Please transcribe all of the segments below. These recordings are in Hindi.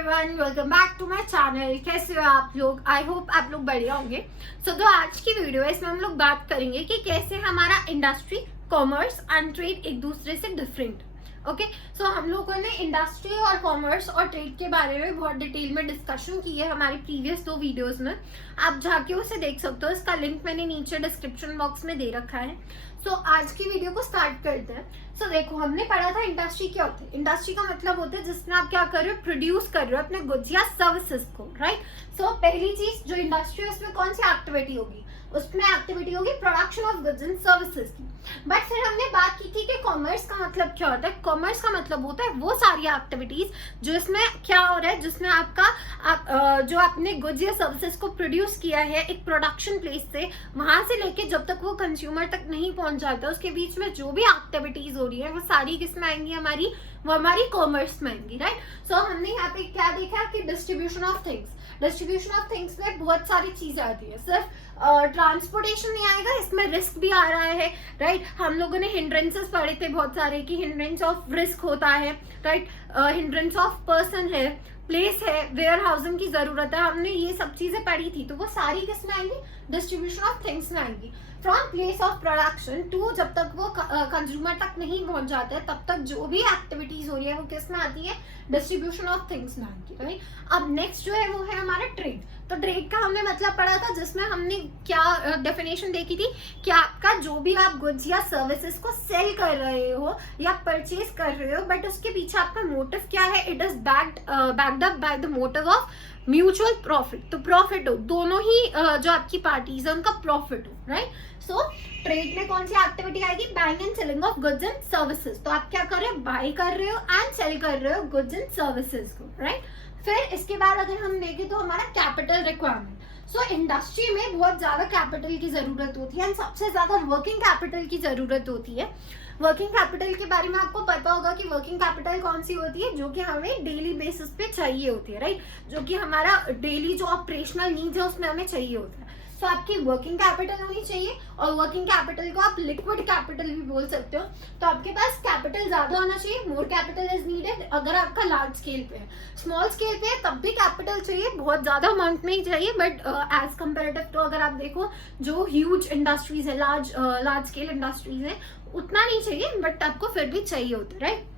Everyone, welcome back to my channel. कैसे हो आप लोग? आई होप आप लोग बढ़िया होंगे। जो आज की वीडियो है इसमें हम लोग बात करेंगे कि कैसे हमारा इंडस्ट्री, कॉमर्स एंड ट्रेड एक दूसरे से डिफरेंट। ओके, सो हम लोगों ने इंडस्ट्री और कॉमर्स और ट्रेड के बारे में बहुत डिटेल में डिस्कशन की है हमारी प्रीवियस 2 वीडियोस में। आप जाके उसे देख सकते हो, इसका लिंक मैंने नीचे डिस्क्रिप्शन बॉक्स में दे रखा है। सो आज की वीडियो को स्टार्ट करते हैं। सो देखो, हमने पढ़ा था इंडस्ट्री क्या होती है। इंडस्ट्री का मतलब होता है जिसमें आप क्या कर रहे हो, प्रोड्यूस कर रहे हो अपने गुड्स या सर्विसेज को, राइट। सो पहली चीज जो इंडस्ट्री है उसमें कौन सी एक्टिविटी होगी, उसमें एक्टिविटी होगी production of goods and services की। बट फिर हमने बात की थी कि कॉमर्स का मतलब क्या होता है। कॉमर्स का मतलब होता है वो सारी एक्टिविटीज जो इसमें क्या हो रहा है, जिसमें जो आपने गुड्स या सर्विसेज को प्रोड्यूस किया है एक प्रोडक्शन प्लेस से, वहां से लेके जब तक वो कंज्यूमर तक नहीं पहुंच जाता उसके बीच में जो भी एक्टिविटीज हो रही है वो सारी किसमें आएंगी, वो हमारी कॉमर्स में आएंगी, राइट। सो हमने यहाँ पे क्या देखा कि डिस्ट्रीब्यूशन ऑफ थिंग्स में बहुत सारी चीजें आती है। सिर्फ ट्रांसपोर्टेशन नहीं आएगा, इसमें रिस्क भी आ रहा है, राइट। हम लोगों ने हिंड्रेंसेस पढ़े थे बहुत सारे कि हिंड्रेंस ऑफ रिस्क होता है, राइट। हिंड्रेंस ऑफ पर्सन है, प्लेस है, वेयर हाउसिंग की जरूरत है, हमने ये सब चीजें पढ़ी थी। तो वो सारी किस में आएंगी, डिस्ट्रीब्यूशन ऑफ थिंग्स में आएंगी। From place of production to, जब तक वो कंज्यूमर तक नहीं पहुंच जाते हैं तब तक जो भी एक्टिविटीज हो रही है वो किस में आती है, डिस्ट्रीब्यूशन ऑफ थिंग्स में आती है, राइट। अब नेक्स्ट जो है वो है हमारा ट्रेड। तो ट्रेड का हमने मतलब पढ़ा था जिसमें हमने क्या डेफिनेशन देखी थी कि आपका जो भी आप गुड्स या सर्विसेज को सेल कर रहे हो या परचेज कर रहे हो, बट उसके पीछे आपका मोटिव क्या है, it is backed up by the motive of mutual profit. तो प्रॉफिट हो, दोनों ही जो आपकी पार्टीज है उनका प्रॉफिट हो, राइट। सो ट्रेड में कौन सी एक्टिविटी आएगी, buying and selling of goods and services. तो आप क्या कर रहे हो, बाई कर रहे हो एंड सेल कर रहे हो गुड्स एंड सर्विसेज को, राइट। फिर इसके बाद अगर हम देखें तो हमारा कैपिटल रिक्वायरमेंट। सो इंडस्ट्री में बहुत ज्यादा कैपिटल की जरूरत होती है एंड सबसे ज्यादा वर्किंग कैपिटल की जरूरत होती है। वर्किंग कैपिटल के बारे में आपको पता होगा कि वर्किंग कैपिटल कौन सी होती है, जो कि हमें डेली बेसिस पे चाहिए होती है, राइट। जो कि हमारा डेली जो ऑपरेशनल नीड्स है उसमें हमें चाहिए होता है। सो आपकी वर्किंग कैपिटल होनी चाहिए, और वर्किंग कैपिटल को आप लिक्विड कैपिटल भी बोल सकते हो। तो आपके पास कैपिटल ज्यादा होना चाहिए, मोर कैपिटल इज नीडेड अगर आपका लार्ज स्केल पे है। स्मॉल स्केल पे है तब भी कैपिटल चाहिए, बहुत ज्यादा अमाउंट में ही चाहिए, बट एज कंपेरेटिव तो अगर आप देखो जो ह्यूज इंडस्ट्रीज है, लार्ज स्केल इंडस्ट्रीज है, उतना नहीं चाहिए, बट आपको फिर भी चाहिए होता है, राइट।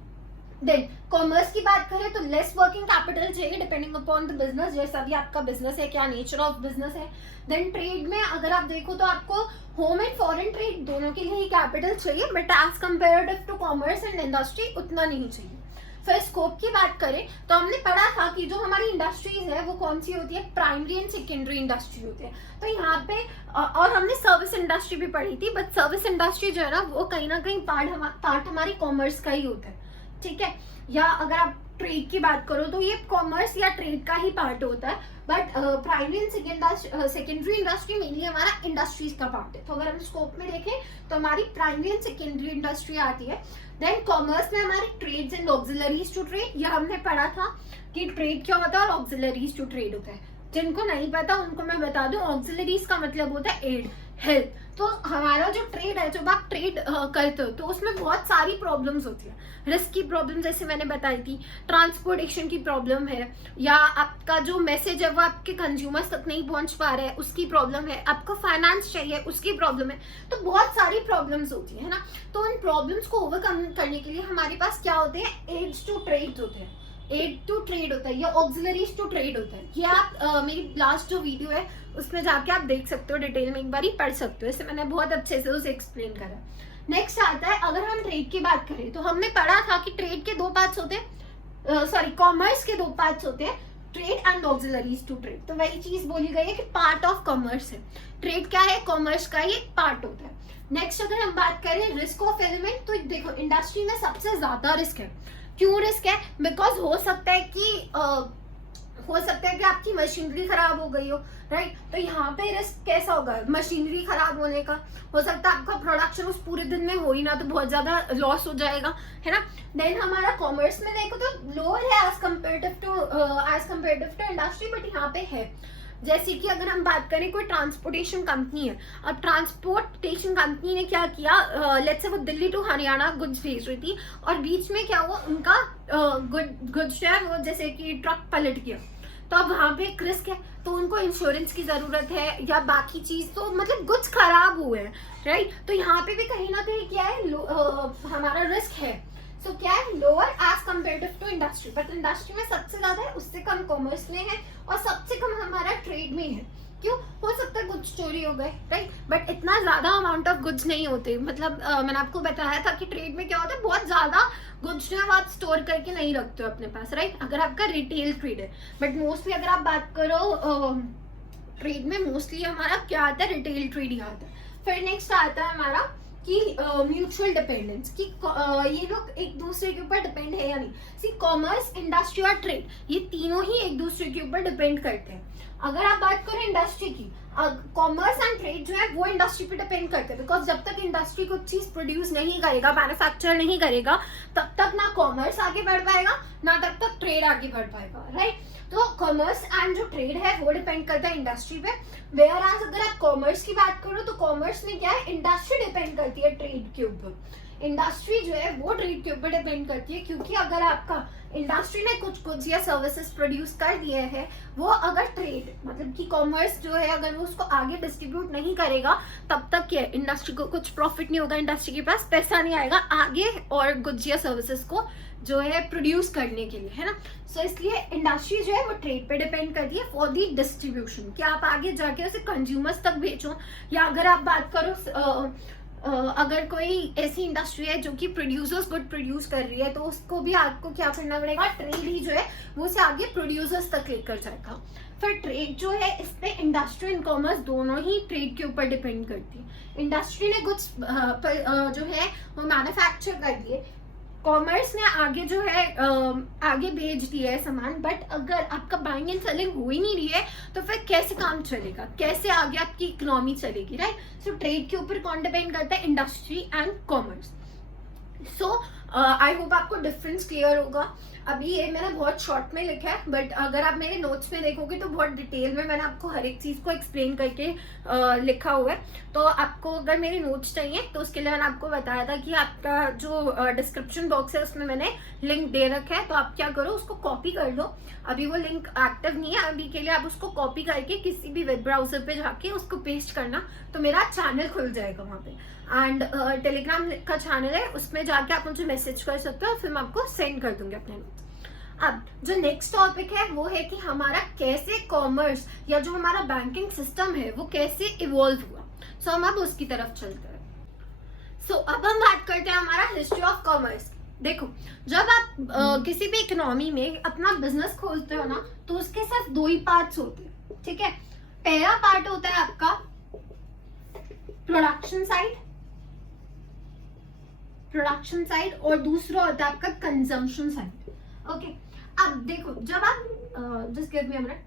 देन कॉमर्स की बात करें तो लेस वर्किंग कैपिटल चाहिए डिपेंडिंग अपॉन द बिजनेस, जैसा भी आपका बिजनेस है, क्या नेचर ऑफ बिजनेस है। देन ट्रेड में अगर आप देखो तो आपको होम एंड फॉरेन ट्रेड दोनों के लिए ही कैपिटल चाहिए, but as comparative to commerce and industry उतना नहीं चाहिए। फिर स्कोप की बात करें तो हमने पढ़ा था कि जो हमारी इंडस्ट्रीज है वो कौन सी होती है, प्राइमरी एंड सेकेंडरी इंडस्ट्री होती है। तो यहाँ पे और हमने सर्विस इंडस्ट्री भी पढ़ी थी, बट सर्विस इंडस्ट्री जो है ना वो कहीं ना कहीं पार्ट हमारी कॉमर्स का ही होता है, ठीक है। या अगर आप ट्रेड की बात करो तो ये कॉमर्स या ट्रेड का ही पार्ट होता है, but primary and secondary industry mainly हमारा इंडस्ट्रीज का पार्ट है। तो अगर हम स्कोप में देखें तो हमारी प्राइमरी एंड सेकेंडरी इंडस्ट्री आती है। देन कॉमर्स में हमारी trades and auxiliaries to trade, यह हमने पढ़ा था कि ट्रेड क्या होता है और ऑक्सिलरीज टू ट्रेड होता है। जिनको नहीं पता उनको मैं बता दूं, ऑक्सिलरीज का मतलब होता है एड, हेल्प। तो हमारा जो ट्रेड है, जब आप ट्रेड करते हो तो उसमें बहुत सारी प्रॉब्लम्स होती है। रिस्क की प्रॉब्लम जैसे मैंने बताई थी, ट्रांसपोर्टेशन की प्रॉब्लम है, या आपका जो मैसेज है वो आपके कंज्यूमर्स तक नहीं पहुंच पा रहा है उसकी प्रॉब्लम है, आपको फाइनेंस चाहिए उसकी प्रॉब्लम है। तो बहुत सारी प्रॉब्लम्स होती है ना। तो उन प्रॉब्लम्स को ओवरकम करने के लिए हमारे पास क्या होते हैं, एड्स टू ट्रेड होते हैं, एड टू ट्रेड होता है या ऑक्सिलरीज टू ट्रेड होता है। ये आप मेरी लास्ट जो वीडियो है उसमें जाके आप देख सकते हो, डिटेल में एक बार ही पढ़ सकते हो, इससे मैंने बहुत अच्छे से उसे एक्सप्लेन करा। नेक्स्ट आता है, अगर हम ट्रेड की बात करें तो हमने पढ़ा था कि ट्रेड के 2 पार्ट्स होते हैं, कॉमर्स के 2 पार्ट्स होते हैं, trade and auxiliaries to trade. तो वही चीज बोली गई है कि पार्ट ऑफ कॉमर्स है, ट्रेड क्या है, कॉमर्स का ही पार्ट होता है। नेक्स्ट अगर हम बात करें रिस्क ऑफ एलिमेंट, तो देखो इंडस्ट्री में सबसे ज्यादा रिस्क है। क्यों रिस्क है, बिकॉज हो सकता है कि आपकी मशीनरी खराब हो गई हो, राइट। तो यहाँ पे रिस्क कैसा होगा, मशीनरी खराब होने का, हो सकता है आपका प्रोडक्शन उस पूरे दिन में हो ही ना, तो बहुत ज्यादा लॉस हो जाएगा, है ना। देन हमारा कॉमर्स में देखो तो लोअर है as comparative to industry, but यहाँ पे है। जैसे कि अगर हम बात करें कोई ट्रांसपोर्टेशन कंपनी है, अब ट्रांसपोर्टेशन कंपनी ने क्या किया, लेट्स से वो दिल्ली टू हरियाणा गुड्स भेज रही थी और बीच में क्या हुआ, उनका गुड्स जो है वो जैसे कि ट्रक पलट गया, तो अब वहां पे एक रिस्क है, तो उनको इंश्योरेंस की जरूरत है या बाकी चीज, तो मतलब गुड्स खराब हुए हैं, राइट। तो यहाँ पे भी कहीं ना कहीं क्या है, हमारा रिस्क है। सो क्या है, lower as comparative to industry, but industry में सबसे ज्यादा है, उससे कम कॉमर्स में है, और सबसे कम हमारा ट्रेड में है। क्यों? हो सकता है गुड्स चोरी हो गए, राइट, बट इतना ज्यादा अमाउंट ऑफ गुड्स नहीं होते। मतलब मैंने आपको बताया था कि ट्रेड में क्या होता है, बहुत ज्यादा गुड्स जो है वो आप स्टोर करके नहीं रखते हो अपने पास, राइट, अगर आपका रिटेल ट्रेड है। बट मोस्टली अगर आप बात करो ट्रेड में, मोस्टली हमारा क्या आता है, रिटेल ट्रेड ही आता है। फिर नेक्स्ट आता है हमारा कि म्यूचुअल डिपेंडेंस, कि ये लोग एक दूसरे के ऊपर डिपेंड है या नहीं। सी कॉमर्स, इंडस्ट्री और ट्रेड, ये तीनों ही एक दूसरे के ऊपर डिपेंड करते हैं। अगर आप बात करें इंडस्ट्री की, कॉमर्स एंड ट्रेड जो है वो इंडस्ट्री पे डिपेंड करते हैं, बिकॉज जब तक इंडस्ट्री कुछ चीज प्रोड्यूस नहीं करेगा, मैन्युफैक्चर नहीं करेगा, तब तक ना कॉमर्स आगे बढ़ पाएगा, ना तब तक ट्रेड आगे बढ़ पाएगा, राइट। तो कॉमर्स एंड जो ट्रेड है वो डिपेंड करता है इंडस्ट्री पे। वेयर एज अगर आप कॉमर्स की बात करो तो कॉमर्स में क्या है, इंडस्ट्री डिपेंड करती है ट्रेड के ऊपर, इंडस्ट्री जो है वो ट्रेड के ऊपर डिपेंड करती है। क्योंकि अगर आपका इंडस्ट्री ने कुछ गुड्स या सर्विसेज प्रोड्यूस कर दिए हैं, वो अगर ट्रेड मतलब कि कॉमर्स जो है अगर वो उसको आगे डिस्ट्रीब्यूट नहीं करेगा, तब तक क्या इंडस्ट्री को कुछ प्रॉफिट नहीं होगा, इंडस्ट्री के पास पैसा नहीं आएगा आगे और गुड्स या सर्विसेज को जो है प्रोड्यूस करने के लिए, है ना। सो इसलिए इंडस्ट्री जो है वो ट्रेड पे डिपेंड करती है फॉर दी डिस्ट्रीब्यूशन, कि आप आगे जाके उसे कंज्यूमर्स तक भेजो। या अगर आप बात करो अगर कोई ऐसी इंडस्ट्री है जो कि प्रोड्यूसर्स गुड प्रोड्यूस कर रही है, तो उसको भी आपको क्या करना पड़ेगा, ट्रेड ही जो है वो उसे आगे प्रोड्यूसर्स तक लेकर जाएगा। फिर ट्रेड जो है इसमें इंडस्ट्री एंड कॉमर्स दोनों ही ट्रेड के ऊपर डिपेंड करती है। इंडस्ट्री ने कुछ जो है वो मैन्युफैक्चर कर दिए, कॉमर्स ने आगे जो है आगे भेज दिया है सामान, बट अगर आपका बाइंग एंड सेलिंग हो ही नहीं रही है, तो फिर कैसे काम चलेगा, कैसे आगे आपकी इकोनॉमी चलेगी, राइट। सो ट्रेड के ऊपर कौन डिपेंड करता है, industry and commerce. So I hope आपको डिफरेंस क्लियर होगा। अभी ये मैंने बहुत शॉर्ट में लिखा है, बट अगर आप मेरे नोट्स में देखोगे तो बहुत डिटेल में मैंने आपको हर एक चीज को एक्सप्लेन करके लिखा हुआ है। तो आपको अगर मेरे नोट्स चाहिए तो उसके लिए मैंने आपको बताया था कि आपका जो डिस्क्रिप्शन बॉक्स है उसमें मैंने लिंक दे रखा है, तो आप क्या करो उसको कॉपी कर लो। अभी वो लिंक एक्टिव नहीं है, अभी के लिए आप उसको कॉपी करके किसी भी वेब ब्राउजर पे जाके उसको पेस्ट करना, तो मेरा चैनल खुल जाएगा वहाँ पे। एंड टेलीग्राम का चैनल है, उसमें जाके आप मुझे मैसेज कर सकते हो, फिर मैं आपको सेंड कर दूंगी अपने नोट्स। अब जो नेक्स्ट टॉपिक है वो है कि हमारा कैसे कॉमर्स या जो हमारा बैंकिंग सिस्टम है वो कैसे इवॉल्व हुआ। सो हम अब उसकी तरफ चलते हैं। सो अब हम बात करते हैं हमारा हिस्ट्री ऑफ कॉमर्स। देखो, जब आप किसी भी इकोनॉमी में अपना बिजनेस खोलते हो ना, तो उसके सिर्फ दो ही पार्ट्स होते हैं, ठीक है। पहला पार्ट होता है आपका प्रोडक्शन साइड और दूसरा होता है आपका कंजम्पशन साइड। ओके, अब देखो जब आप just give me a minute.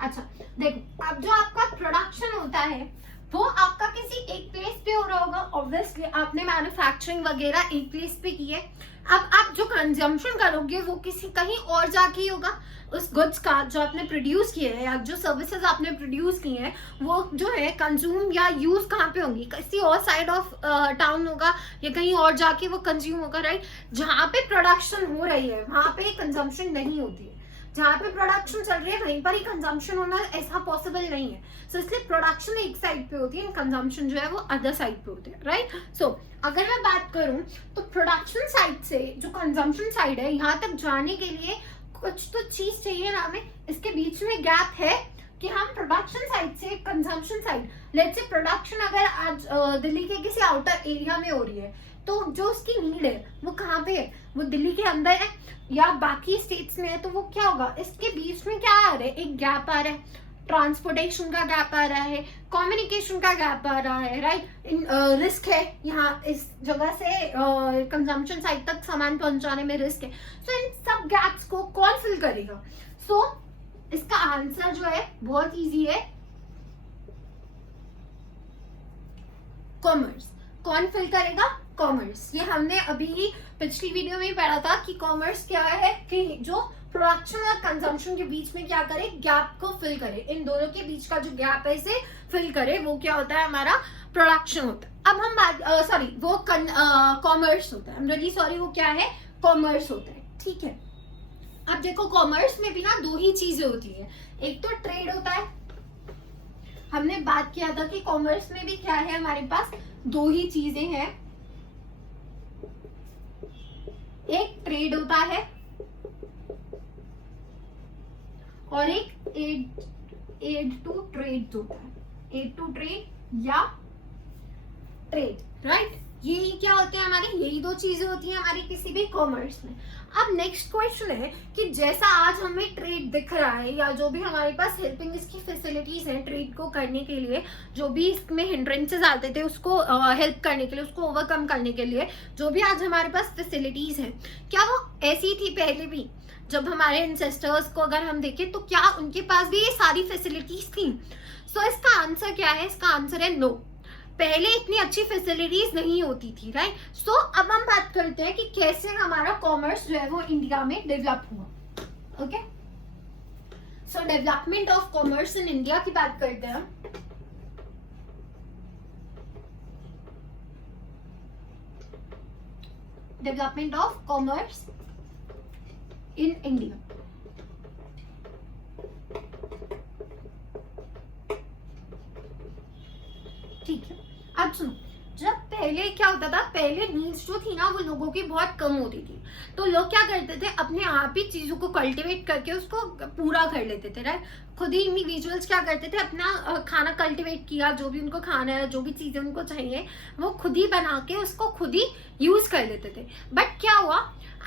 अच्छा देखो, अब जो आपका प्रोडक्शन होता है वो आपका किसी एक प्लेस पे हो रहा होगा, ऑब्वियसली आपने मैन्युफैक्चरिंग वगैरह एक प्लेस पे की है। अब आप जो कंजम्पशन करोगे वो किसी कहीं और जाके ही होगा। उस गुड्स का जो आपने प्रोड्यूस किया है या जो सर्विसेज आपने प्रोड्यूस की हैं वो जो है कंज्यूम या यूज कहाँ पे होंगी, किसी और साइड ऑफ टाउन होगा या कहीं और जाके वो कंज्यूम होगा, राइट। जहाँ पे प्रोडक्शन हो रही है वहां पे कंजम्पशन नहीं होती है, जहाँ पे प्रोडक्शन चल रही है वहीं पर ही कंजम्पशन होना ऐसा पॉसिबल नहीं है। सो इसलिए प्रोडक्शन एक साइड पे होती है, कंजम्पशन जो है वो अदर साइड पे होते हैं, राइट। सो अगर मैं बात करूं तो प्रोडक्शन साइड से जो कंजम्पशन साइड है, यहाँ तक जाने के लिए कुछ तो चीज चाहिए ना हमें, इसके बीच में गैप है कि हम प्रोडक्शन साइड से consumption side, let's say production अगर आज दिल्ली के किसी आउटर एरिया में हो रही है, तो जो उसकी नीड है वो कहाँ पे है, वो दिल्ली के अंदर है या बाकी स्टेट्स में है, तो वो क्या होगा, इसके बीच में क्या आ रहा है, एक गैप आ रहा है, ट्रांसपोर्टेशन का गैप आ रहा है, कम्युनिकेशन का गैप आ रहा है, राइट। रिस्क है यहाँ इस जगह से कंजम्पशन साइड तक सामान पहुंचाने में रिस्क है। सो इन सब गैप्स को कौन फिल करेगा? सो इसका आंसर जो है बहुत इजी है, कॉमर्स। कौन फिल करेगा? कॉमर्स। ये हमने अभी पिछली वीडियो में ही पढ़ा था कि कॉमर्स क्या है, कि जो प्रोडक्शन और कंजम्पशन के बीच में क्या करे, गैप को फिल करे, इन दोनों के बीच का जो गैप है इसे फिल करे, वो क्या होता है, हमारा प्रोडक्शन होता है। अब हम बात वो कॉमर्स होता है, आई एम रियली सॉरी, वो क्या है, कॉमर्स होता है, ठीक है। अब देखो कॉमर्स में भी ना दो ही चीजें होती है, एक तो ट्रेड होता है, हमने बात किया था कि कॉमर्स में भी क्या है हमारे पास, दो ही चीजें हैं, एक ट्रेड होता है और एक एड टू ट्रेड होता है, एड टू ट्रेड या ट्रेड, राइट। यही क्या होते हैं हमारे, यही दो चीजें होती हैं हमारी किसी भी कॉमर्स में। अब नेक्स्ट क्वेश्चन है कि जैसा आज हमें ट्रेड दिख रहा है या जो भी हमारे पास हेल्पिंग इसकी फैसिलिटीज हैं ट्रेड को करने के लिए, जो भी इसमें हिंड्रेंसेस आते थे उसको हेल्प करने के लिए, उसको ओवरकम करने के लिए जो भी आज हमारे पास फैसिलिटीज हैं, क्या वो ऐसी थी पहले भी? जब हमारे एंसेस्टर्स को अगर हम देखें तो क्या उनके पास भी ये सारी फैसिलिटीज थी? सो इसका आंसर क्या है? इसका आंसर है नो, पहले इतनी अच्छी फैसिलिटीज नहीं होती थी, राइट। सो अब हम बात करते हैं कि कैसे हमारा कॉमर्स जो है वो इंडिया में डेवलप हुआ। Okay, so development of commerce in India की बात करते हैं। Development of commerce in India, ठीक है। अब सुनो, जब पहले क्या होता था, पहले नीड्स जो थी ना वो लोगों की बहुत कम होती थी, तो लोग क्या करते थे, अपने आप ही चीजों को कल्टीवेट करके उसको पूरा कर लेते थे, राइट। खुद ही इंडिविजुअल्स क्या करते थे, अपना खाना कल्टीवेट किया, जो भी उनको खाना है, जो भी चीजें उनको चाहिए वो खुद ही बना के उसको खुद ही यूज कर लेते थे। बट क्या हुआ,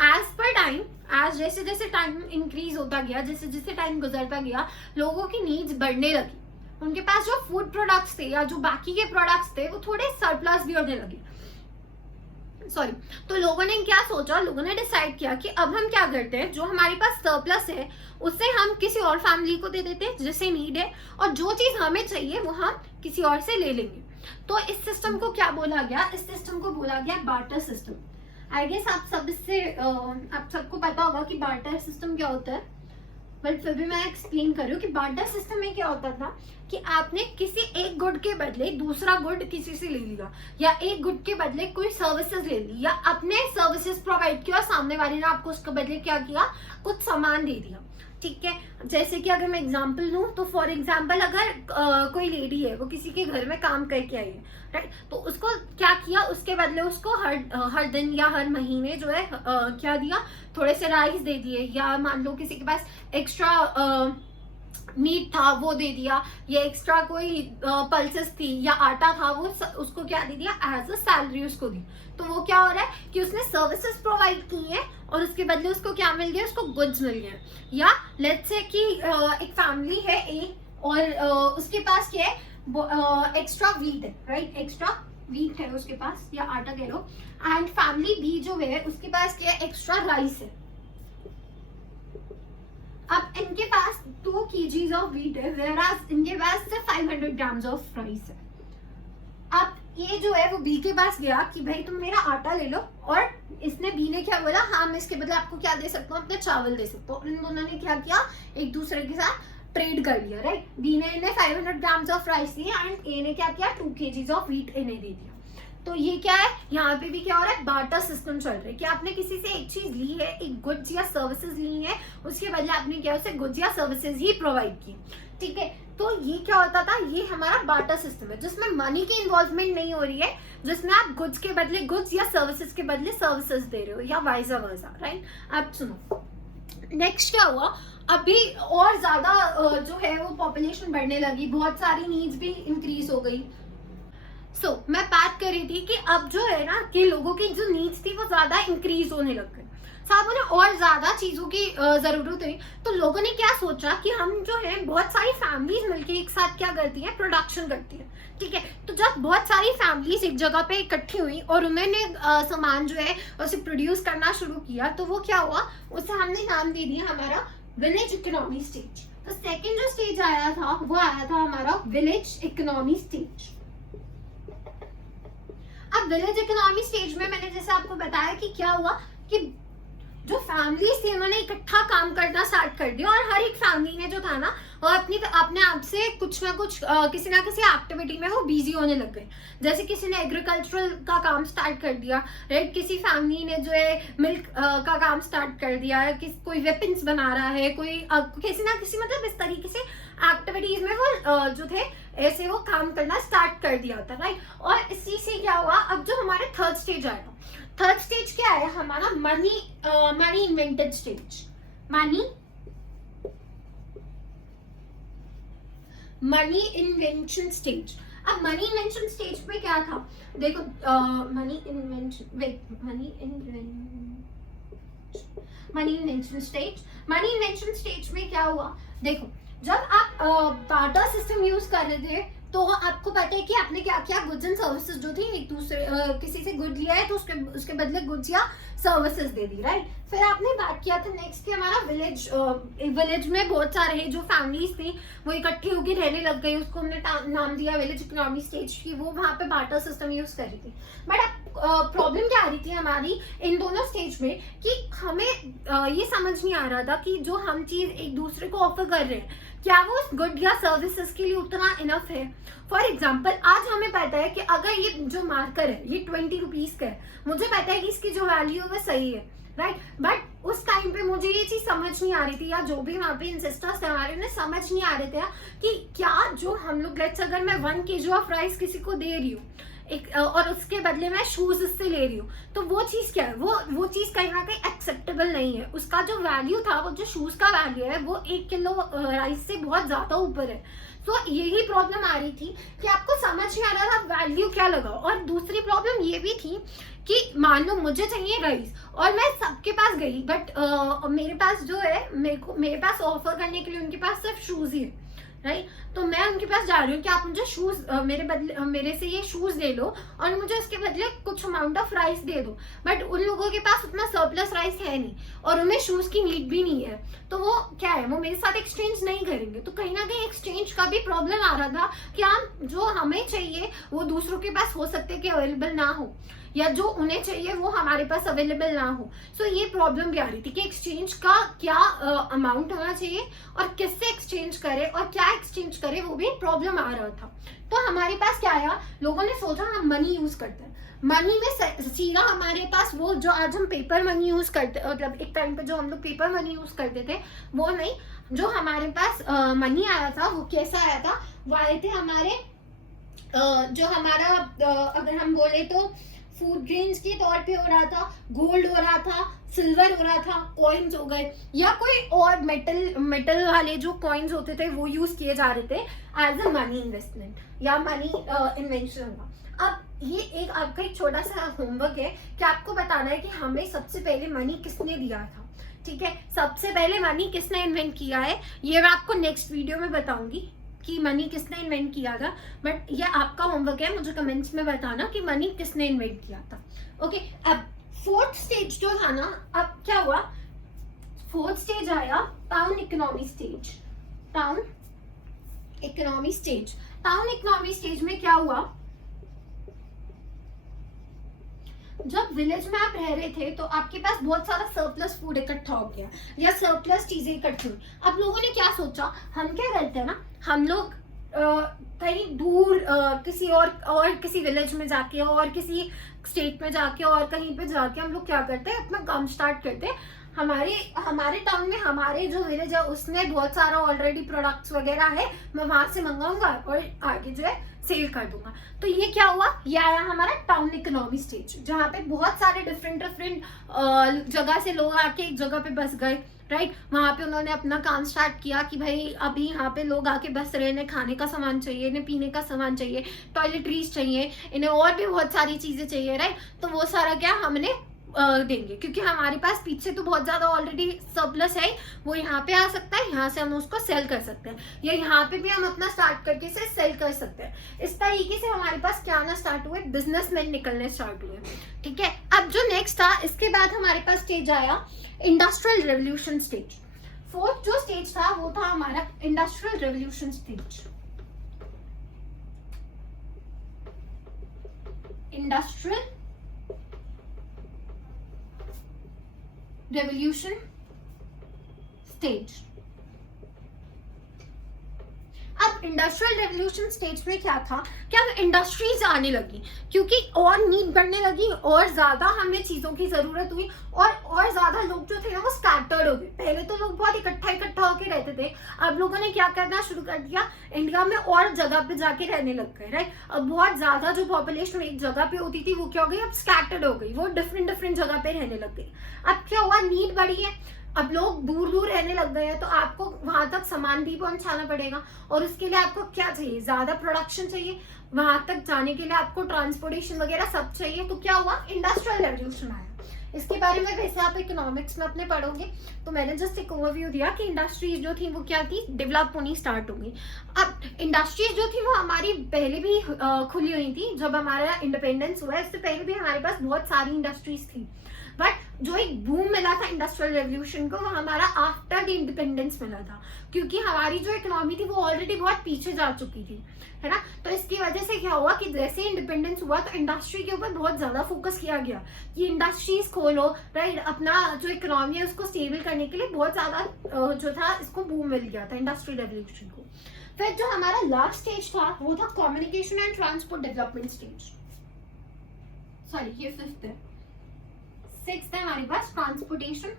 एज पर टाइम, आज जैसे जैसे टाइम इंक्रीज होता गया, जैसे जैसे टाइम गुजरता गया, लोगों की नीड्स बढ़ने लगी, उनके पास जो फूड प्रोडक्ट्स थे या जो बाकी के प्रोडक्ट्स थे वो थोड़े सरप्लस भी होने लगे, सॉरी। तो लोगों ने क्या सोचा, लोगों ने डिसाइड किया कि अब हम क्या करते हैं, जो हमारे पास सरप्लस है उससे हम किसी और फैमिली को दे देते हैं जिसे नीड है, और जो चीज हमें चाहिए वो हम किसी और से ले लेंगे। तो इस सिस्टम को क्या बोला गया, इस सिस्टम को बोला गया बार्टर सिस्टम। आई गेस आप सबको पता होगा कि बार्टर सिस्टम क्या होता है, बट फिर भी मैं एक्सप्लेन कर रही हूँ कि बार्टर सिस्टम में क्या होता था कि आपने किसी एक गुड के बदले दूसरा गुड किसी से ले लिया, या एक गुड के बदले कोई सर्विसेज ले ली, या अपने सर्विसेज प्रोवाइड किया, सामने वाले ने आपको उसके बदले क्या किया, कुछ सामान दे दिया, ठीक है। जैसे कि अगर मैं एग्जांपल दूं तो फॉर एग्जांपल अगर कोई लेडी है, वो किसी के घर में काम करके आई है, राइट, तो उसको क्या किया, उसके बदले उसको हर दिन या हर महीने जो है क्या दिया, थोड़े से राइस दे दिए, या मान लो किसी के पास एक्स्ट्रा मीट था वो दे दिया, या एक्स्ट्रा कोई पल्सेस थी या आटा था वो उसको क्या दे दिया, एज अ सैलरी उसको दी। तो वो क्या हो रहा है कि उसने सर्विसेज प्रोवाइड की है और उसके बदले उसको क्या मिल गया, उसको गुड्स मिल गए। या लेट्स से कि एक फैमिली है ए और उसके पास क्या है, एक्स्ट्रा व्हीट है, राइट, एक्स्ट्रा व्हीट है उसके पास या आटा कह लो, एंड फैमिली बी जो है उसके पास क्या है, एक्स्ट्रा राइस है। अब इनके पास 2 kgs ऑफ व्हीट है, whereas इनके पास सिर्फ 500 ग्राम्स ऑफ राइस है। अब ये जो है वो बी के पास गया कि भाई तुम मेरा आटा ले लो, और इसने बी ने क्या बोला, हाँ मैं इसके बदले आपको क्या दे सकता हूँ, अपने चावल दे सकता हूँ। इन दोनों ने क्या किया, एक दूसरे के साथ ट्रेड कर लिया, राइट। बी ने इन्हें 500 ग्राम्स ऑफ राइस दिए एंड ए ने क्या किया, 2 kgs ऑफ व्हीट इन्हें दे दिया। तो ये क्या है, यहाँ पे भी क्या हो रहा है, बार्टर सिस्टम चल रहा है कि आपने किसी से एक चीज ली है, एक गुड्स या सर्विसेज ली है, उसके बदले आपने क्या उसे गुड्स या सर्विसेज ही प्रोवाइड की, ठीक है। तो ये क्या होता था, ये हमारा बार्टर सिस्टम है जिसमें मनी की इन्वॉल्वमेंट नहीं हो रही है, जिसमें आप गुड्स के बदले गुड्स या सर्विसेज के बदले सर्विसेज दे रहे हो, या वाइस वर्सा, राइट। अब सुनो नेक्स्ट क्या हुआ, अभी और ज्यादा जो है वो पॉपुलेशन बढ़ने लगी, बहुत सारी नीड्स भी इंक्रीज हो गई। मैं बात कर रही थी कि अब जो है ना कि लोगों की जो नीड्स थी वो ज्यादा इंक्रीज होने लग गई, साथ में और ज्यादा चीजों की जरूरत हुई। तो लोगों ने क्या सोचा कि हम जो है बहुत सारी फैमिलीज मिलके एक साथ क्या करती हैं, प्रोडक्शन करती है, ठीक है। तो जब बहुत सारी फैमिलीज एक जगह पे इकट्ठी हुई और उन्होंने सामान जो है उसे प्रोड्यूस करना शुरू किया, तो वो क्या हुआ, उसे हमने नाम दे दिया हमारा विलेज इकोनॉमी स्टेज। तो सेकेंड जो स्टेज आया था वो आया था हमारा विलेज इकोनॉमी स्टेज। अब विलेज इकोनॉमी स्टेज में मैंने जैसे आपको बताया कि क्या हुआ कि जो फैमिलीज थी उन्होंने इकट्ठा काम करना स्टार्ट कर दिया, और हर एक फैमिली ने जो था ना वो अपने आप से कुछ ना कुछ किसी ना किसी एक्टिविटी में वो बिजी होने लग गए। जैसे किसी ने एग्रीकल्चरल का काम स्टार्ट कर दिया, राइट, किसी फैमिली ने जो है मिल्क का काम स्टार्ट कर दिया, कोई वेपन्स बना रहा है, कोई किसी ना किसी मतलब इस तरीके से एक्टिविटीज में वो जो थे ऐसे वो काम करना स्टार्ट कर दिया होता, राइट। और इसी से क्या हुआ, अब जो हमारे थर्ड स्टेज आएगा, थर्ड स्टेज क्या है हमारा, money invented stage, money invention stage. अब मनी इन्वेंशन स्टेज में क्या था, देखो मनी इन्वेंशन स्टेज में क्या हुआ, देखो जब आप बार्टर सिस्टम यूज कर रहे थे तो आपको पता है कि आपने क्या किया, गुड्स एंड सर्विसेज जो थी एक दूसरे किसी से गुड लिया है तो उसके बदले गुड्स या सर्विसेज दे दी, राइट। फिर आपने बात किया था नेक्स्ट कि हमारा विलेज में बहुत सारे जो फैमिलीज थी वो इकट्ठी होकर रहने लग गई, उसको हमने नाम दिया विलेज इकोनॉमी स्टेज की, वो वहां पे बार्टर सिस्टम यूज कर रही थी। बट अब प्रॉब्लम क्या आ रही थी हमारी इन दोनों स्टेज में कि हमें ये समझ नहीं आ रहा था कि जो हम चीज एक दूसरे को ऑफर कर रहे हैं क्या वो गुड या सर्विसेज के लिए उतना इनफ है। फॉर एग्जाम्पल आज हमें पता है कि अगर ये जो मार्कर है ये 20 रुपीज का है, मुझे पता है कि इसकी जो वैल्यू है वो सही है, राइट। बट उस टाइम पे मुझे ये चीज समझ नहीं आ रही थी, या जो भी वहाँ पे इंसिस्टर्स थे हमारे उन्हें समझ नहीं आ रहे थे कि क्या जो हम लोग लेट्स अगर मैं 1 kg ऑफ राइस किसी को दे रही हूँ और उसके बदले में शूज इससे ले रही हूँ, तो वो चीज क्या है, वो चीज कहीं ना कहीं एक्सेप्टेबल नहीं है। उसका जो वैल्यू था, वो जो शूज का वैल्यू है वो 1 किलो राइस से बहुत ज्यादा ऊपर है। तो यही प्रॉब्लम आ रही थी कि आपको समझ नहीं आ रहा था वैल्यू क्या लगाओ। और दूसरी प्रॉब्लम ये भी थी कि मान लो मुझे चाहिए राइस और मैं सबके पास गई, बट मेरे पास जो है मेरे पास ऑफर करने के लिए उनके पास सिर्फ शूज ही है, राइट। तो मैं उनके पास जा रही हूँ कि आप मुझे शूज मेरे से ये शूज ले लो और मुझे उसके बदले कुछ अमाउंट ऑफ राइस दे दो। बट उन लोगों के पास उतना सरप्लस राइस है नहीं और उन्हें शूज की नीड भी नहीं है, तो वो क्या है, वो मेरे साथ एक्सचेंज नहीं करेंगे। तो कहीं ना कहीं एक्सचेंज का भी प्रॉब्लम आ रहा था कि हम जो हमें चाहिए वो दूसरों के पास हो सकते कि अवेलेबल ना हो, या जो उन्हें चाहिए वो हमारे पास अवेलेबल ना हो। सो ये प्रॉब्लम भी आ रही थी कि एक्सचेंज का क्या अमाउंट होना चाहिए और किससे एक्सचेंज करे और क्या एक्सचेंज करे, वो भी प्रॉब्लम आ रहा था। तो हमारे पास क्या आया, लोगों ने सोचा हम मनी यूज करते हैं। मनी में सीधा हमारे पास वो जो आज हम पेपर मनी यूज करते, मतलब एक टाइम पे जो हम लोग पेपर मनी यूज करते थे वो नहीं, जो हमारे पास मनी आया था वो कैसा आया था, वो आए थे हमारे जो हमारा अगर हम बोले तो फूड ग्रेन्स के तौर पे हो रहा था, गोल्ड हो रहा था, सिल्वर हो रहा था, कॉइन्स हो गए, या कोई और मेटल वाले जो कॉइन्स होते थे वो यूज किए जा रहे थे एज अ मनी इन्वेस्टमेंट या मनी इन्वेंशन हुआ। अब ये एक आपका एक छोटा सा होमवर्क है कि आपको बताना है कि हमें सबसे पहले मनी किसने दिया था, ठीक है। सबसे पहले मनी किसने इन्वेंट किया है ये मैं आपको नेक्स्ट वीडियो में बताऊंगी कि मनी किसने इन्वेंट किया था, बट ये आपका होमवर्क है, मुझे कमेंट्स में बताना कि मनी किसने इन्वेंट किया था। ओके, अब फोर्थ स्टेज जो था ना, अब क्या हुआ, फोर्थ स्टेज आया town economy stage. Town economy stage में क्या हुआ, जब विलेज में आप रह रहे थे तो आपके पास बहुत सारा सरप्लस फूड इकट्ठा हो गया या सरप्लस चीजें इकट्ठी हुई। अब लोगों ने क्या सोचा, हम क्या करते हैं ना, हम लोग कहीं दूर किसी और किसी विलेज में जाके और किसी स्टेट में जाके और कहीं पे जाके हम लोग क्या करते हैं, अपना काम स्टार्ट करते हैं। हमारे टाउन में हमारे जो विलेज है उसमें बहुत सारा ऑलरेडी प्रोडक्ट्स वगैरह है, मैं वहां से मंगाऊंगा और आगे जो है सेल कर दूंगा। तो ये क्या हुआ, ये आया हमारा टाउन इकोनॉमी स्टेज, जहाँ पे बहुत सारे डिफरेंट जगह से लोग आके एक जगह पे बस गए, राइट। वहां पे उन्होंने अपना काम स्टार्ट किया कि भाई अभी यहाँ पे लोग आके बस रहे, इन्हें खाने का सामान चाहिए, इन्हें पीने का सामान चाहिए, टॉयलेटरीज चाहिए, इन्हें और भी बहुत सारी चीजें चाहिए, राइट। तो वो सारा क्या हमने देंगे, क्योंकि हमारे पास पीछे तो बहुत ज्यादा ऑलरेडी सरप्लस है, वो यहाँ पे आ सकता है, यहाँ से हम उसको सेल कर सकते हैं, या यहाँ पे भी हम अपना स्टार्ट करके इसे सेल कर सकते हैं। इस तरीके से हमारे पास क्या आना स्टार्ट हुए, बिजनेसमैन निकलने स्टार्ट हुए, ठीक है। अब जो नेक्स्ट था, इसके बाद हमारे पास स्टेज आया इंडस्ट्रियल रेवोल्यूशन स्टेज। फोर्थ जो स्टेज था वो था हमारा industrial revolution stage. Industrial revolution stage. अब इंडस्ट्रियल रेवोल्यूशन स्टेज में क्या था कि अब इंडस्ट्रीज आने लगी, क्योंकि और नीड बढ़ने लगी, और ज्यादा हमें चीजों की जरूरत हुई, और ज्यादा लोग जो थे ना वो स्कैटर्ड हो गए। पहले तो लोग बहुत इकट्ठा होके रहते थे, अब लोगों ने क्या करना शुरू कर दिया, इंडिया में और जगह पे जाके रहने लग गए, राइट। अब बहुत ज्यादा जो पॉपुलेशन एक जगह पे होती थी वो क्या हो गई, अब स्कैटर्ड हो गई, वो डिफरेंट डिफरेंट जगह पे रहने लग गई। अब क्या हुआ, नीड बढ़ी है, अब लोग दूर दूर रहने लग गए हैं, तो आपको वहां तक सामान भी पहुंचाना पड़ेगा, और उसके लिए आपको क्या चाहिए, ज्यादा प्रोडक्शन चाहिए, वहां तक जाने के लिए आपको ट्रांसपोर्टेशन वगैरह सब चाहिए। तो क्या हुआ, इंडस्ट्रियल रेवोल्यूशन आया। इसके बारे में वैसे आप इकोनॉमिक्स में अपने पढ़ोगे, तो मैंने जस्ट एक ओवरव्यू दिया कि इंडस्ट्रीज जो थी वो क्या थी, डेवलप होनी स्टार्ट हो गई। अब इंडस्ट्रीज जो थी वो हमारी पहले भी खुली हुई थी, जब हमारा इंडिपेंडेंस हुआ इससे पहले भी हमारे पास बहुत सारी इंडस्ट्रीज थी, बट जो एक बूम मिला था इंडस्ट्रियल रेवोल्यूशन को वो हमारा आफ्टर द इंडिपेंडेंस मिला था, क्योंकि हमारी जो इकोनॉमी थी वो ऑलरेडी बहुत पीछे जा चुकी थी, है ना। तो इसकी वजह से क्या हुआ कि जैसे इंडिपेंडेंस हुआ तो इंडस्ट्री के ऊपर बहुत ज्यादा फोकस किया गया कि इंडस्ट्रीज खोलो, राइट। अपना जो इकोनॉमी है उसको स्टेबल करने के लिए बहुत ज्यादा जो था इसको बूम मिल गया था इंडस्ट्रियल रेवोल्यूशन को। फिर जो हमारा लास्ट स्टेज था वो था communication and transport development stage, sorry ये फिफ्थ है। सिक्स्थ है हमारे पास transportation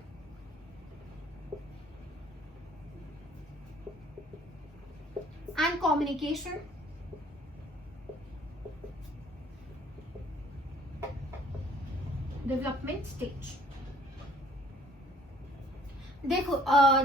and communication development stage. देखो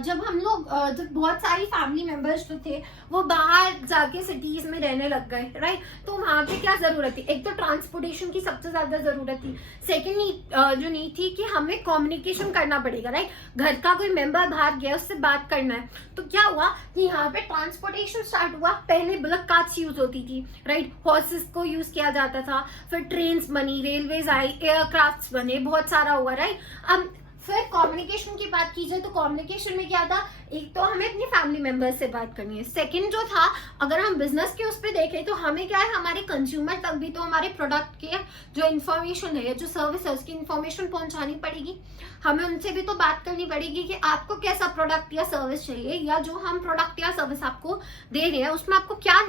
जब हम लोग जब बहुत सारी फैमिली मेंबर्स जो थे वो बाहर जाके सिटीज में रहने लग गए, राइट। तो वहां पे क्या जरूरत थी, एक तो ट्रांसपोर्टेशन की सबसे ज्यादा जरूरत थी, सेकेंड जो नीड थी कि हमें कम्युनिकेशन करना पड़ेगा, राइट। घर का कोई मेंबर बाहर गया उससे बात करना है, तो क्या हुआ कि यहाँ पे ट्रांसपोर्टेशन स्टार्ट हुआ। पहले बुलक कार्ट्स यूज होती थी, राइट, हॉर्सेस को यूज किया जाता था, फिर ट्रेन्स बनी, रेलवेज आई, एयरक्राफ्ट बने, बहुत सारा हुआ, राइट। अब फिर कम्युनिकेशन की बात की जाए तो कम्युनिकेशन में क्या था, एक तो हमें अपनी फैमिली मेंबर्स से बात करनी है, सेकंड जो था अगर हम बिजनेस के उस पर देखें तो हमें क्या है, हमारे कंज्यूमर तक भी तो हमारे प्रोडक्ट के जो इन्फॉर्मेशन है या जो सर्विस है उसकी इन्फॉर्मेशन पहुंचानी पड़ेगी, हमें उनसे भी तो बात करनी पड़ेगी कि आपको कैसा प्रोडक्ट या सर्विस चाहिए, या जो हम प्रोडक्ट या सर्विस आपको दे रहे हैं उसमें आपको क्या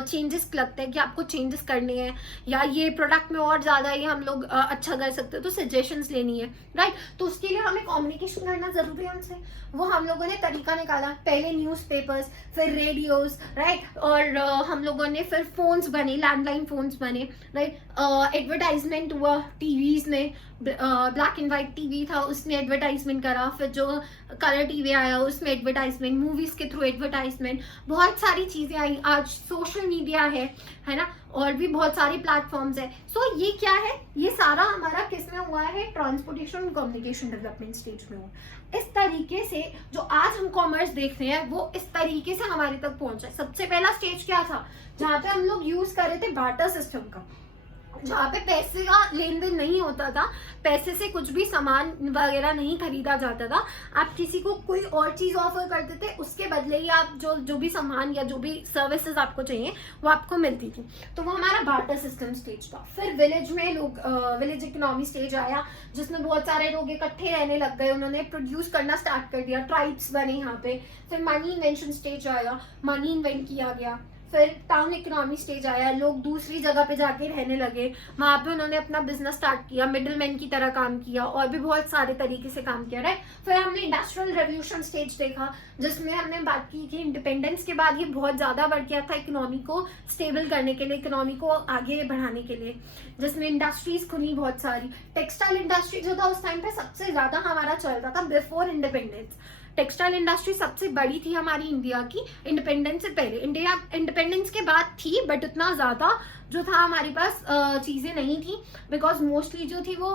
चेंजेस लगता है कि आपको चेंजेस करने हैं, या ये प्रोडक्ट में और ज्यादा ये हम लोग अच्छा कर सकते हो, तो सजेशंस लेनी है, राइट। तो उसके लिए हमें कम्युनिकेशन करना जरूरी है उनसे। वो हम लोगों ने तरीका निकाला, पहले न्यूज़पेपर्स, फिर रेडियोस, राइट, और हम लोगों ने फिर फोन्स बने, लैंडलाइन फोन्स बने, राइट। एडवर्टाइजमेंट हुआ टीवीज में, ब्लैक एंड व्हाइट टीवी था उसमें एडवर्टाइजमेंट करा, फिर जो कलर टीवी आया उसमें एडवर्टाइजमेंट, मूवीज के थ्रू एडवर्टाइजमेंट, बहुत सारी चीजें आई। आज सोशल मीडिया है ना, और भी बहुत सारे प्लेटफॉर्म्स है। सो ये क्या है, ये सारा हमारा किस में हुआ है, ट्रांसपोर्टेशन और कम्युनिकेशन डेवलपमेंट स्टेज में हुआ। इस तरीके से जो आज हम कॉमर्स देख रहे हैं वो इस तरीके से हमारे तक पहुंचा है। सबसे पहला स्टेज क्या था, जहाँ पे हम लोग यूज कर रहे थे बार्टर सिस्टम का, जहाँ पे पैसे का लेन देन नहीं होता था, पैसे से कुछ भी सामान वगैरह नहीं खरीदा जाता था। आप किसी को कोई और चीज ऑफर करते थे, उसके बदले ही आप जो भी सामान या जो भी सर्विसेज आपको चाहिए वो आपको मिलती थी। तो वो हमारा बार्टर सिस्टम स्टेज था। फिर विलेज में लोग विलेज इकोनॉमी स्टेज आया, जिसमें बहुत सारे लोग इकट्ठे रहने लग गए, उन्होंने प्रोड्यूस करना स्टार्ट कर दिया, ट्राइब्स बने यहाँ पे। फिर मनी इन्वेंशन स्टेज आया, मनी इन्वेंट किया गया। फिर टाउन इकोनॉमी स्टेज आया, लोग दूसरी जगह पे जाके रहने लगे, वहां पे उन्होंने अपना बिजनेस स्टार्ट किया, मिडिल मैन की तरह काम किया, और भी बहुत सारे तरीके से काम किया, राइट। फिर हमने इंडस्ट्रियल रेवोल्यूशन स्टेज देखा, जिसमें हमने बात की कि इंडिपेंडेंस के बाद ये बहुत ज्यादा बढ़ गया था इकोनॉमी को स्टेबल करने के लिए, इकोनॉमी को आगे बढ़ाने के लिए, जिसमें इंडस्ट्रीज खुली बहुत सारी। टेक्सटाइल इंडस्ट्री जो था उस टाइम पे सबसे ज्यादा हमारा चल रहा था बिफोर इंडिपेंडेंस। टेक्सटाइल इंडस्ट्री सबसे बड़ी थी हमारी इंडिया की इंडिपेंडेंस से पहले। इंडिया इंडिपेंडेंस के बाद थी, बट उतना ज्यादा जो था हमारे पास चीजें नहीं थी, बिकॉज मोस्टली जो थी वो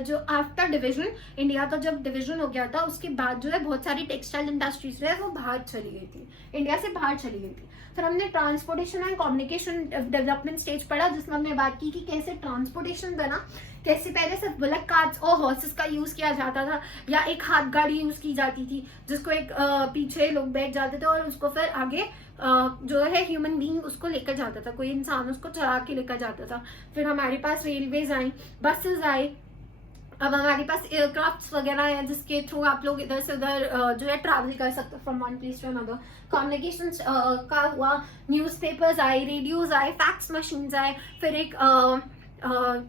जो आफ्टर डिवीजन, इंडिया का जब डिवीजन हो गया था उसके बाद जो है बहुत सारी टेक्सटाइल इंडस्ट्रीज जो है वो बाहर चली गई थी, इंडिया से बाहर चली गई थी। फिर हमने transportation and communication development stage पढ़ा, जिसमें हमने बात की कि कैसे ट्रांसपोर्टेशन बना, कैसे पहले सिर्फ बुलक कार्ट्स और हॉर्सेस का यूज किया जाता था, या एक हाथ गाड़ी यूज की जाती थी जिसको एक पीछे लोग बैठ जाते थे और उसको फिर आगे जो है ह्यूमन बीइंग उसको लेकर जाता था, कोई इंसान उसको चला के लेकर जाता था। फिर हमारे पास रेलवेज आई, बसेस आए, अब हमारे पास एयरक्राफ्ट्स वगैरह है जिसके थ्रू आप लोग इधर से उधर जो है ट्रैवल कर सकते हो from one place to another. Communication का हुआ, न्यूज़पेपर्स आए, रेडियोज आए, फैक्स मशीन्स आए, फिर एक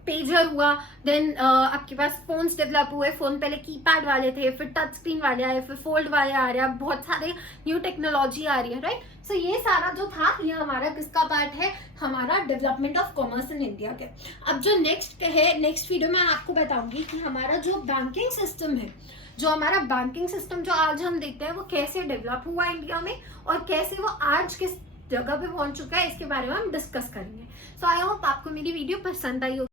पेजर हुआ, देन आपके पास फोन्स डेवलप हुए। फोन पहले कीपैड वाले थे, फिर टच स्क्रीन वाले आए, फिर फोल्ड वाले आ रहे हैं, बहुत सारे न्यू टेक्नोलॉजी आ रही है, राइट। सो ये सारा जो था ये हमारा किसका पार्ट है, हमारा development of commerce in India के। अब जो नेक्स्ट है, नेक्स्ट वीडियो में आपको बताऊंगी कि हमारा जो बैंकिंग सिस्टम है, जो हमारा बैंकिंग सिस्टम जो आज हम देखते हैं वो कैसे डेवलप हुआ इंडिया में और कैसे वो आज किस जगह पे पहुंच चुका है, इसके बारे में हम डिस्कस करेंगे। सो आई होप आपको मेरी वीडियो पसंद आई होगी।